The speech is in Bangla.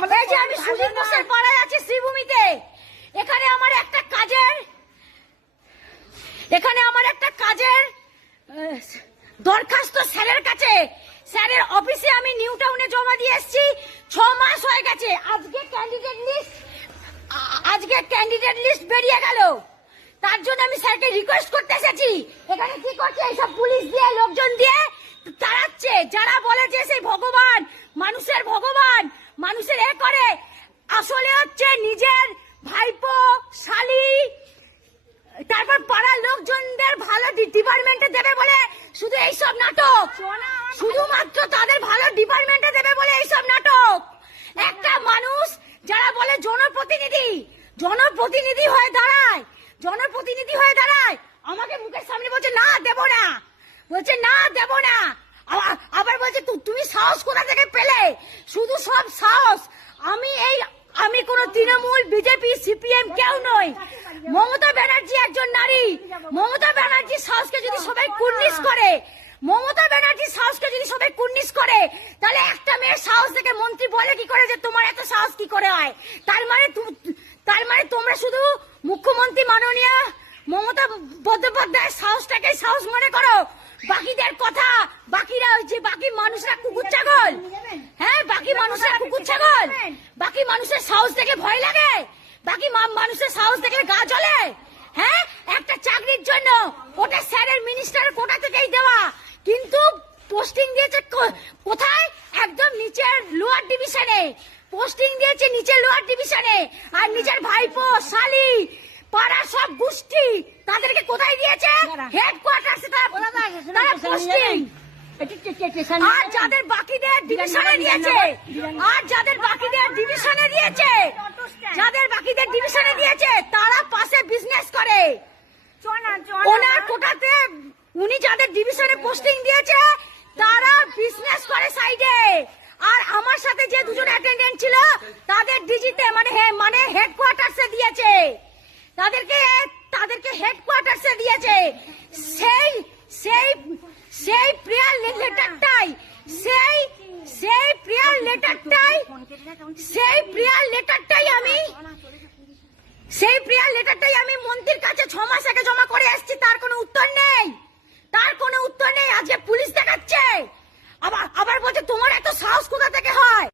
এই যে আমি সুজিত বোসের পাড়ায় আছি শ্রীভূমিতে। এখানে আমার একটা কাজের দরখাস্ত স্যারের কাছে, স্যারের অফিসে আমি নিউ টাউনে জমা দিয়ে এসেছি। 6 মাস হয়ে গেছে। আজকে ক্যান্ডিডেট লিস্ট বেরিয়ে গেল। তার জন্য আমি স্যারকে রিকোয়েস্ট করতে এসেছি। এখানে কি করছে? এইসব পুলিশ দিয়ে, লোকজন দিয়ে তাড়াচ্ছে। যারা বলে যে সেই ভগবান, মানুষের এ করে, আসলে হচ্ছে নিজের ভাইপো, শালি, তারপর পাড়ার লোকজনদের ভালো ডিপার্টমেন্টে দেবে বলে শুধু এইসব নাটক, শুধুমাত্র তাদের ভালো ডিপার্টমেন্টে দেবে বলে এইসব নাটক। একটা মানুষ যারা বলে জনপ্রতিনিধি হয়ে দাঁড়ায়, আমাকে মুখের সামনে বলছে না দেব না, আবার বলছে তুমি সাহস কোথা থেকে পেলে? শুধু সব সাহস। আমি কোন তৃণমূল, বিজেপি, সিপিএম কেউ নই। মমতা ব্যানার্জি একজন নারী। মমতা ব্যানার্জির সাহসকে যদি সবাই কুর্নিশ করে, তাহলে একটা মেয়ের সাহস দেখে মন্ত্রী বলে কি করে যে তোমার এত সাহস কি করে হয়? তার মানে তোমরা শুধু মুখ্যমন্ত্রী মাননীয় মমতা বন্দ্যোপাধ্যায়ের সাহসটাকে সাহস মনে করো। বাকিদের কথা, বাকি মানুষরা কুকুর ছাগল। হ্যাঁ, বাকি মানুষের সাহস দেখে ভয় লাগে? বাকি মানুষের সাহস দেখে গা জ্বলে? হ্যাঁ, একটা চাকরির জন্য ওটা স্যারের মিনিস্টারের কোটা থেকেই দেওয়া, কিন্তু পোস্টিং দিয়েছে কোথায়? একদম নিচের লোয়ার ডিভিশনে পোস্টিং দিয়েছে, আর নিজের ভাইপো, শালি, পাড়ার সব গোষ্ঠী তাদেরকে কোথায় দিয়েছে? হেডকোয়ার্টারসে তারা পোস্টিং। আর যাদের বাকিদের ডিভিশনে দিয়েছে, তারা পাশে বিজনেস করে। ওনার কোটাতে উনি যাদের ডিভিশনে পোস্টিং দিয়েছে তারা বিজনেস করে সাইডে। আর আমার সাথে যে দুজন অ্যাটেন্ডেন্ট ছিল তাদের ডিজিতে মানে হেডকোয়ার্টারসে দিয়েছে, তাদেরকে হেডকোয়ার্টারসে দিয়েছে। সেই প্রেয়ার লেটারটাই আমি মন্ত্রীর কাছে 6 মাস আগে জমা করে এসেছি। তার কোনো উত্তর নেই। আজকে পুলিশ দেখাচ্ছে, আবার বলছে তোমার এত সাহস কোথা থেকে হয়?